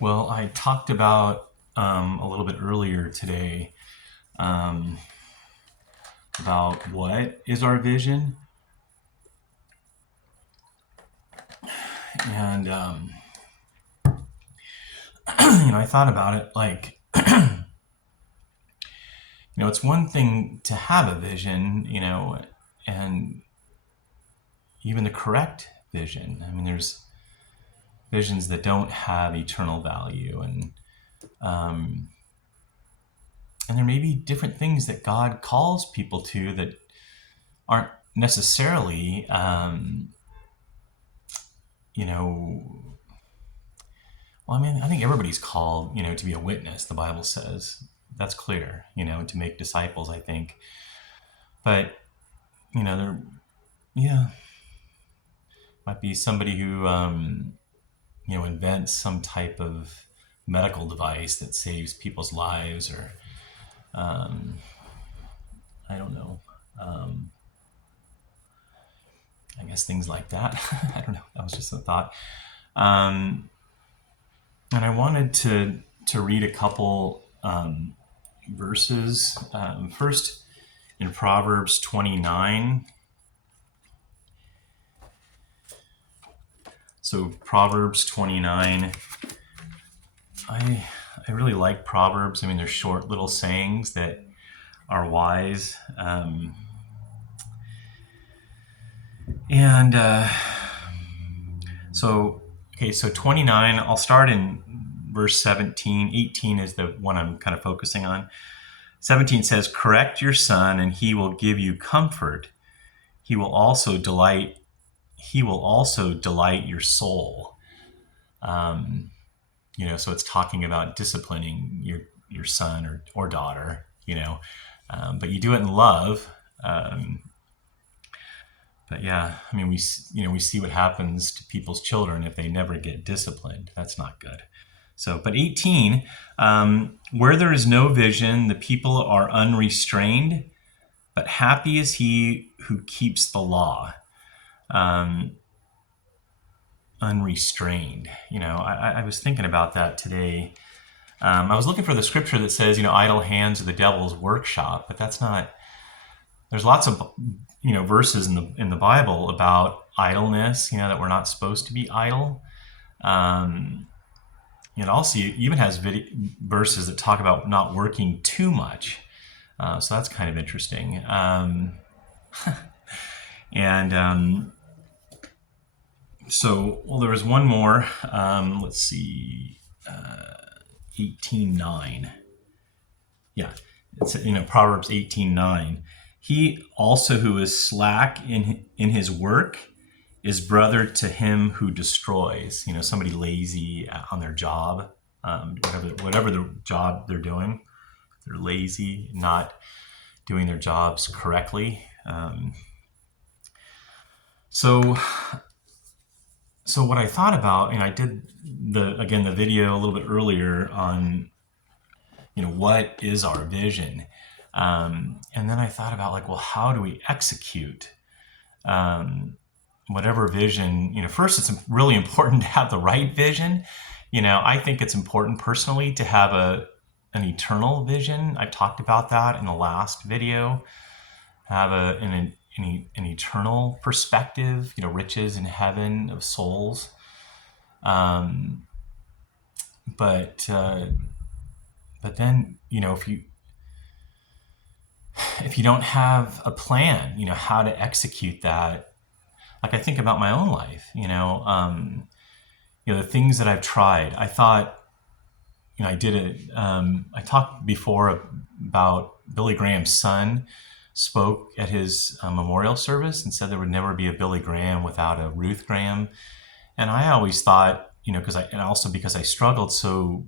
Well, I talked about a little bit earlier today um, about what is our vision, and I thought about it like it's one thing to have a vision, and even the correct vision. I mean, there's visions that don't have eternal value, and there may be different things that God calls people to that aren't necessarily, you know, well, I mean, I think everybody's called, to be a witness. The Bible says that's clear, to make disciples. I think, but there, yeah, might be somebody who, invents some type of medical device that saves people's lives, or I don't know. Um, I guess things like that. I don't know. That was just a thought. Um, and I wanted to read a couple verses. First, in Proverbs 29. So Proverbs 29. I really like Proverbs. I mean, they're short little sayings that are wise. And so, okay, so 29, I'll start in verse 17. 18 is the one I'm kind of focusing on. 17 says, correct your son and he will give you comfort. He will also delight your soul. So it's talking about disciplining your son or daughter, but you do it in love. But yeah, I mean, we see what happens to people's children if they never get disciplined. That's not good. So, but 18, where there is no vision, the people are unrestrained, but happy is he who keeps the law. Unrestrained. I was thinking about that today. I was looking for the scripture that says, idle hands are the devil's workshop, but that's not. There's lots of verses in the Bible about idleness. That we're not supposed to be idle. It also even has verses that talk about not working too much. So that's kind of interesting. And so, well, there was one more. Let's see, 18:9. Yeah, it's Proverbs 18:9. He also who is slack in his work is brother to him who destroys. Somebody lazy on their job, whatever the job they're doing, they're lazy, not doing their jobs correctly. So what I thought about, and I did the video a little bit earlier on, what is our vision? And then I thought about well, how do we execute whatever vision? First, it's really important to have the right vision. I think it's important personally to have an eternal vision. I talked about that in the last video. Have an eternal perspective, riches in heaven of souls. But then, if you don't have a plan, how to execute that. Like I think about my own life, the things that I've tried. I thought, I did it. I talked before about Billy Graham's son spoke at his memorial service and said there would never be a Billy Graham without a Ruth Graham. And I always thought, because I struggled so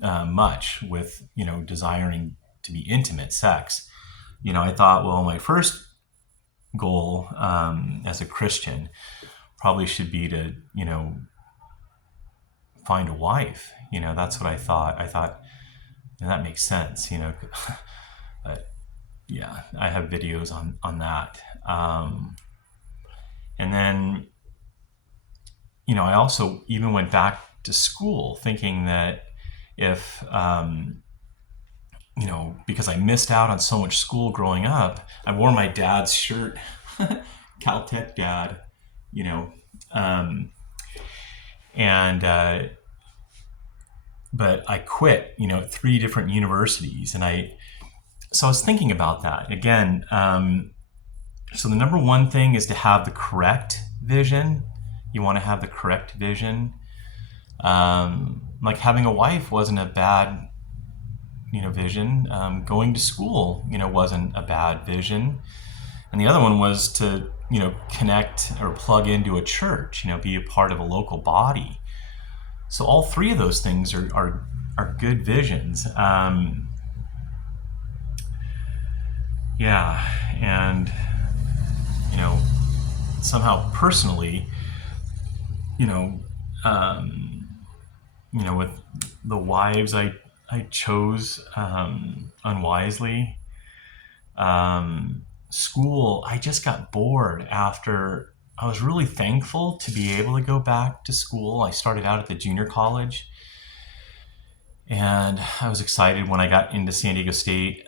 much with, desiring to be intimate sex. I thought, well, my first goal as a Christian probably should be to, find a wife. That's what I thought. I thought, that makes sense, but yeah, I have videos on that. And then, I also even went back to school, thinking that if, because I missed out on so much school growing up, I wore my dad's shirt, Caltech dad, you know, and but I quit, 3 different universities, so I was thinking about that again. So the number one thing is to have the correct vision. You want to have the correct vision. Like having a wife wasn't a bad, vision. Going to school, wasn't a bad vision. And the other one was to, connect or plug into a church, be a part of a local body. So all 3 of those things are good visions. Yeah, and somehow personally, with the wives I chose unwisely. School, I just got bored after. I was really thankful to be able to go back to school. I started out at the junior college, and I was excited when I got into San Diego State.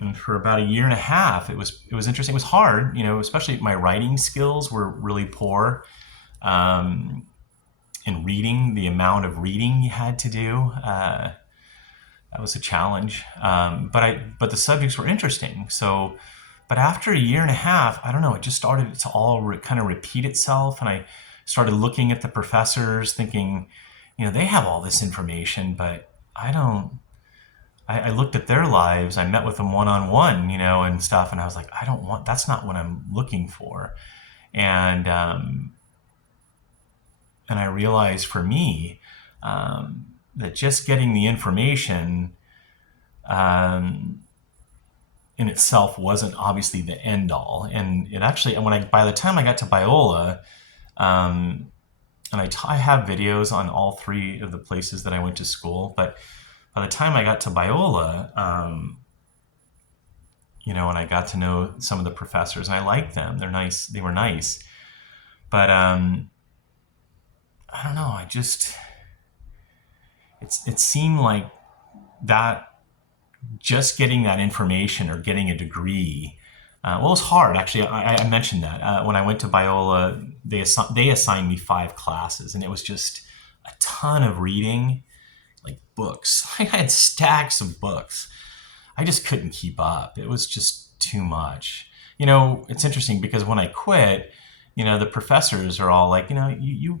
And for about a year and a half, it was interesting. It was hard, especially my writing skills were really poor. In reading, the amount of reading you had to do, that was a challenge. But the subjects were interesting. So, but after a year and a half, I don't know, it just started to all kind of repeat itself, and I started looking at the professors, thinking, they have all this information, but I don't. I looked at their lives. I met with them one-on-one, and stuff, and I was like, that's not what I'm looking for. And I realized for me that just getting the information in itself wasn't obviously the end all. And it actually, by the time I got to Biola, and I have videos on all 3 of the places that I went to school, but by the time I got to Biola, and I got to know some of the professors, and I liked them. They're nice. They were nice. But I don't know. It seemed like that, just getting that information or getting a degree. It was hard, actually. I mentioned that. When I went to Biola, they assigned me 5 classes, and it was just a ton of reading. Like books. I had stacks of books. I just couldn't keep up. It was just too much. It's interesting because when I quit, the professors are all like, you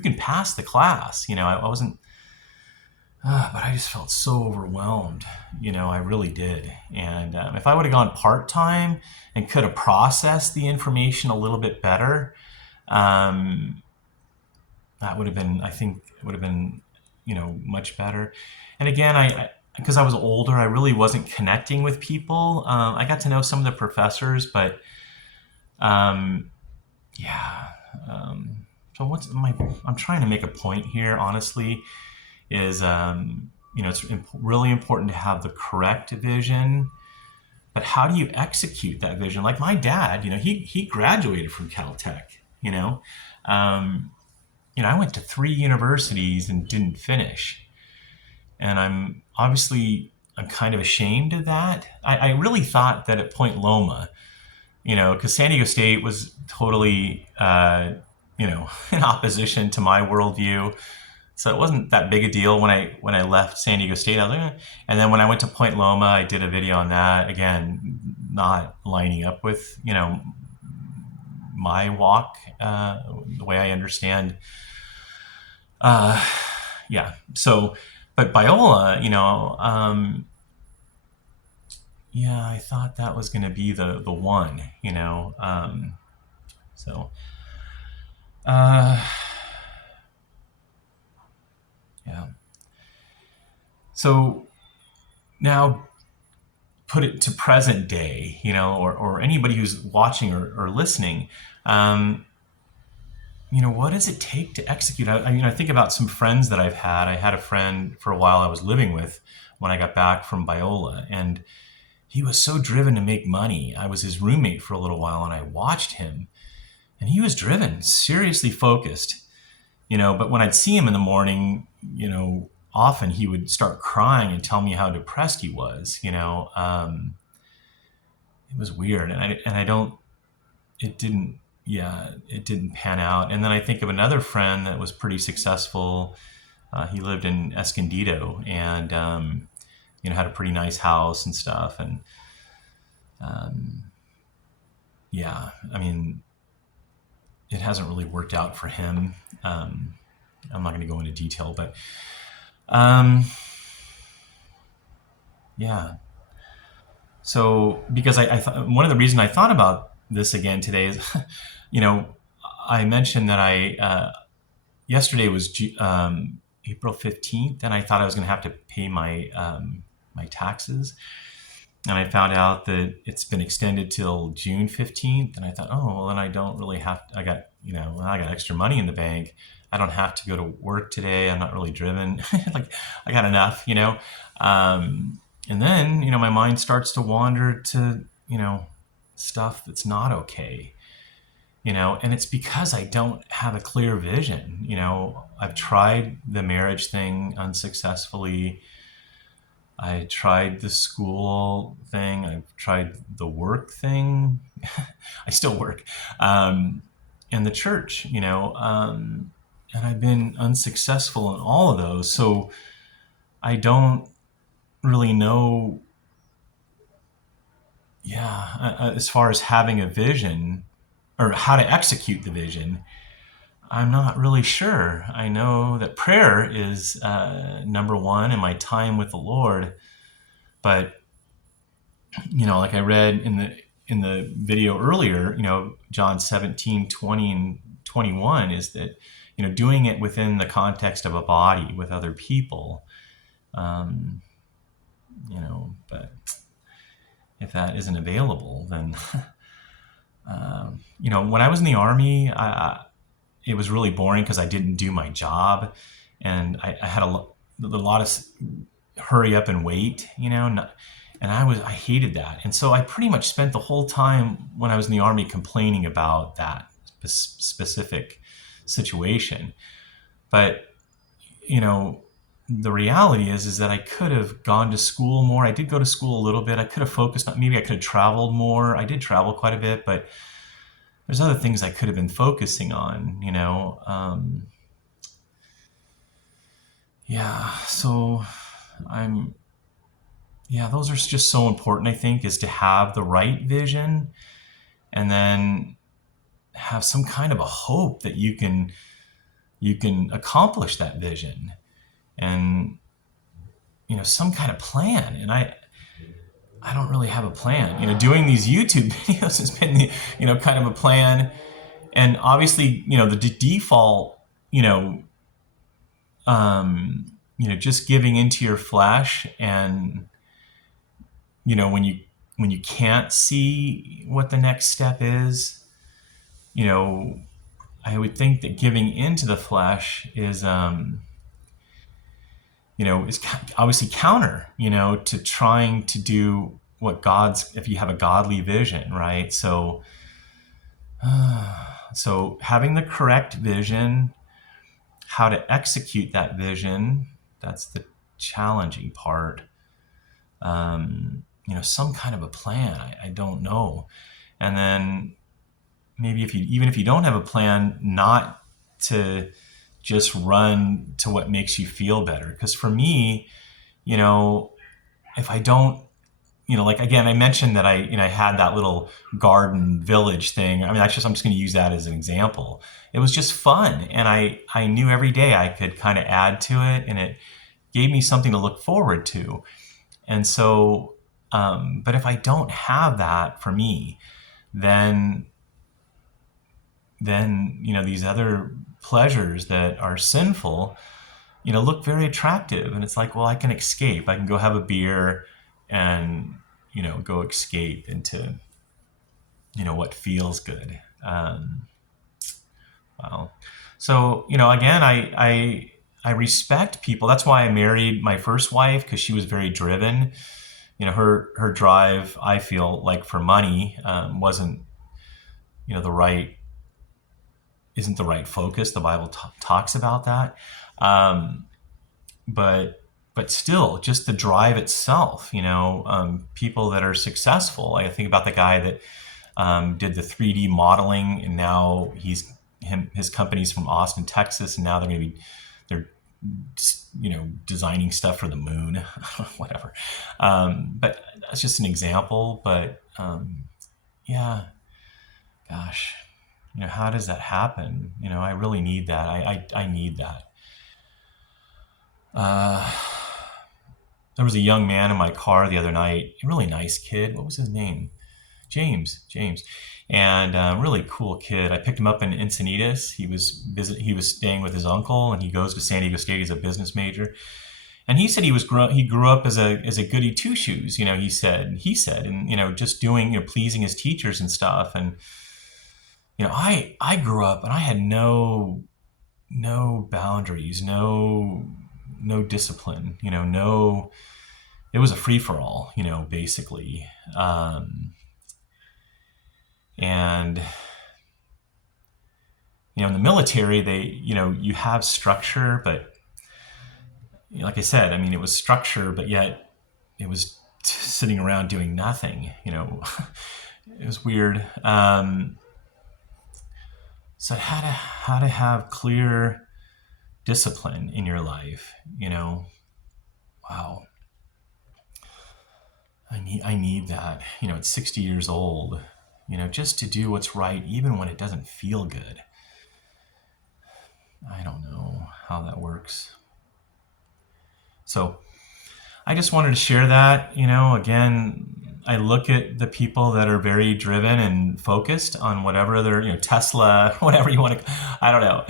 can pass the class. I wasn't, but I just felt so overwhelmed. I really did. And if I would have gone part-time and could have processed the information a little bit better, that would have been, I think it would have been, much better. And again, because I was older, I really wasn't connecting with people. I got to know some of the professors, but yeah. So I'm trying to make a point here, honestly, is, it's really important to have the correct vision, but how do you execute that vision? Like my dad, he graduated from Caltech, I went to 3 universities and didn't finish. And I'm kind of ashamed of that. I really thought that at Point Loma, because San Diego State was totally, in opposition to my worldview. So it wasn't that big a deal when I left San Diego State. I was like, and then when I went to Point Loma, I did a video on that. Again, not lining up with, my walk, the way I understand. Yeah. So, but Biola, yeah, I thought that was going to be the one, so, yeah. So now put it to present day, or anybody who's watching or listening, what does it take to execute? I think about some friends that I've had. I had a friend for a while I was living with when I got back from Biola, and he was so driven to make money. I was his roommate for a little while, and I watched him, and he was driven, seriously focused. But when I'd see him in the morning, often he would start crying and tell me how depressed he was. It was weird. And I don't, it didn't, yeah, it didn't pan out. And then I think of another friend that was pretty successful. He lived in Escondido and, had a pretty nice house and stuff. And yeah, I mean, it hasn't really worked out for him. I'm not going to go into detail, but um, yeah. So because one of the reasons I thought about this again today is, you know, I mentioned that I yesterday was April 15th, and I thought I was going to have to pay my taxes, and I found out that it's been extended till June 15th, and I thought, oh, well, then I don't really have to, I got extra money in the bank. I don't have to go to work today. I'm not really driven. Like I got enough. And then, my mind starts to wander to, stuff that's not okay. And it's because I don't have a clear vision. I've tried the marriage thing unsuccessfully. I tried the school thing. I've tried the work thing. I still work. And the church. And I've been unsuccessful in all of those. So I don't really know, as far as having a vision or how to execute the vision. I'm not really sure. I know that prayer is number one in my time with the Lord, but like I read in the video earlier, John 17:20 and 21 is that doing it within the context of a body with other people. But if that isn't available, then when I was in the Army, it was really boring because I didn't do my job, and I had a lot of hurry up and wait, and I hated that, and so I pretty much spent the whole time when I was in the Army complaining about that specific situation. But the reality is that I could have gone to school more. I did go to school a little bit. I could have focused on, maybe I could have traveled more. I did travel quite a bit, but there's other things I could have been focusing on. So I'm, those are just so important, I think, is to have the right vision and then have some kind of a hope that you can accomplish that vision, and some kind of plan. And I don't really have a plan. Doing these YouTube videos has been kind of a plan. And obviously, the default, just giving into your flesh, and when you can't see what the next step is, I would think that giving into the flesh is is obviously counter, to trying to do what if you have a godly vision, right? So having the correct vision, how to execute that vision, that's the challenging part. Some kind of a plan, I don't know. And then maybe even if you don't have a plan, not to just run to what makes you feel better. Because for me, if I don't, like again, I mentioned that I had that little garden village thing. I mean, I'm just going to use that as an example. It was just fun, and I knew every day I could kind of add to it, and it gave me something to look forward to. And so, but if I don't have that for me, then these other pleasures that are sinful, look very attractive. And it's like, well, I can escape. I can go have a beer and, go escape into, what feels good. Well, so, again, I respect people. That's why I married my first wife, because she was very driven. Her drive, I feel like, for money wasn't, the right isn't the right focus. The Bible talks about that. Um, but still, just the drive itself, people that are successful. I think about the guy that did the 3D modeling, and now his company's from Austin, Texas, and now they're designing stuff for the moon, whatever. But that's just an example. But yeah, gosh, how does that happen? I really need that. I need that. There was a young man in my car the other night, a really nice kid. What was his name? James. And really cool kid. I picked him up in Encinitas. He was staying with his uncle, and he goes to San Diego State. He's a business major. And he said he grew up as a goody two shoes. He said, and just doing, pleasing his teachers and stuff. And I grew up and I had no boundaries, no discipline. It was a free for all. Basically. And in the military, you have structure, but like I said, it was structure, but yet it was sitting around doing nothing. It was weird. So how to have clear discipline in your life. Wow. I need that. At 60 years old, just to do what's right, even when it doesn't feel good. I don't know how that works. So I just wanted to share that. Again, I look at the people that are very driven and focused on whatever they're, Tesla, whatever you want to, I don't know.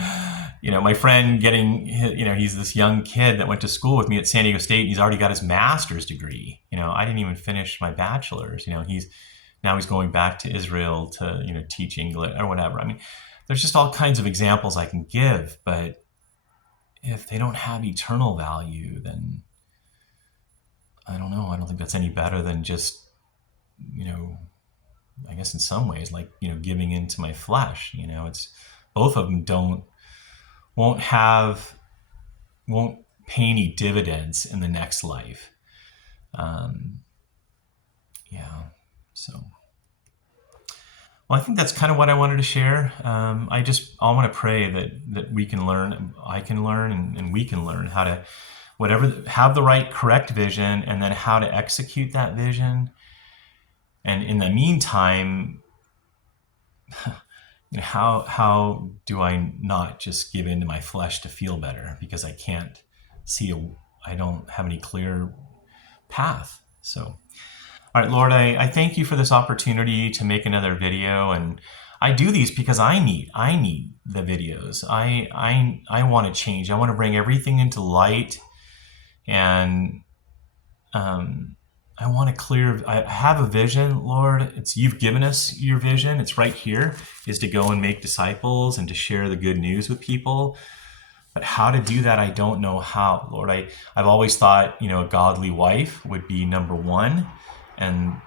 My friend he's this young kid that went to school with me at San Diego State, and he's already got his master's degree. I didn't even finish my bachelor's. He's going back to Israel to, teach English or whatever. There's just all kinds of examples I can give, but if they don't have eternal value, then I don't know. I don't think that's any better than just, I guess in some ways, like, giving into my flesh. It's both of them won't pay any dividends in the next life. Yeah. So, well, I think that's kind of what I wanted to share. I want to pray that we can learn, I can learn, and we can learn how to, have the right correct vision, and then how to execute that vision. And in the meantime, how do I not just give into my flesh to feel better, because I don't have any clear path. So, all right, Lord, I thank you for this opportunity to make another video, and I do these because I need the videos. I want to change. I want to bring everything into light, and I want to I have a vision, Lord. You've given us your vision. It's right here, is to go and make disciples and to share the good news with people. But how to do that, I don't know how, Lord. I've always thought, a godly wife would be number one, and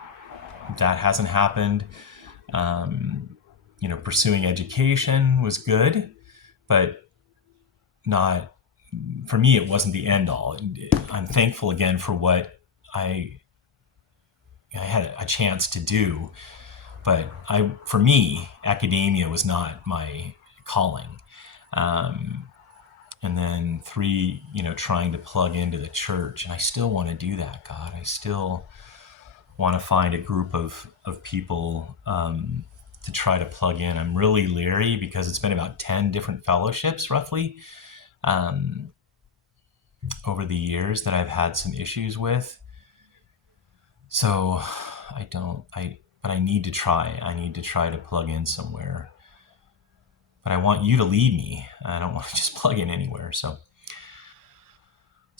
that hasn't happened. Pursuing education was good, but not, for me, it wasn't the end all. I'm thankful again for what I had a chance to do, but for me, academia was not my calling. And then 3, trying to plug into the church, and I still want to do that, God. I still want to find a group of people to try to plug in. I'm really leery because it's been about 10 different fellowships, roughly, over the years that I've had some issues with. So but I need to try. I need to try to plug in somewhere. But I want you to lead me. I don't want to just plug in anywhere. So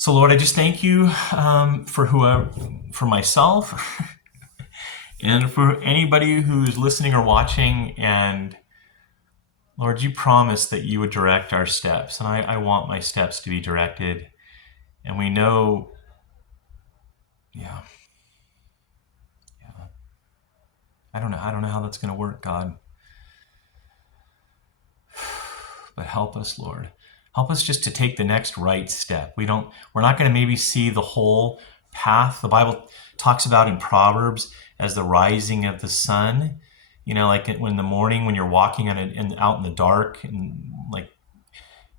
Lord, I just thank you for myself and for anybody who's listening or watching. And Lord, you promised that you would direct our steps, and I want my steps to be directed. And we know, I don't know how that's going to work, God. But help us, Lord. Help us just to take the next right step. We're not going to maybe see the whole path. The Bible talks about in Proverbs as the rising of the sun. Like when in the morning when you're walking out in the dark, and like,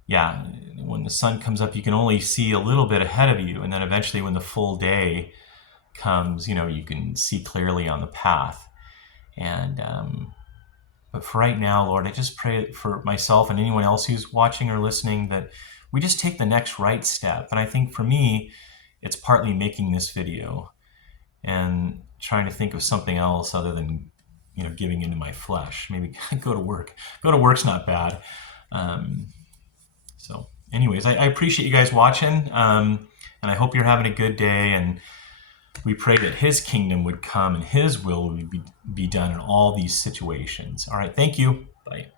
yeah, when the sun comes up, you can only see a little bit ahead of you, and then eventually when the full day comes, you can see clearly on the path. And but for right now, Lord, I just pray for myself and anyone else who's watching or listening that we just take the next right step. And I think for me, it's partly making this video and trying to think of something else other than giving into my flesh. Maybe go to work. Go to work's not bad. So anyways, I appreciate you guys watching, and I hope you're having a good day, and we pray that his kingdom would come and his will would be done in all these situations. All right, thank you. Bye.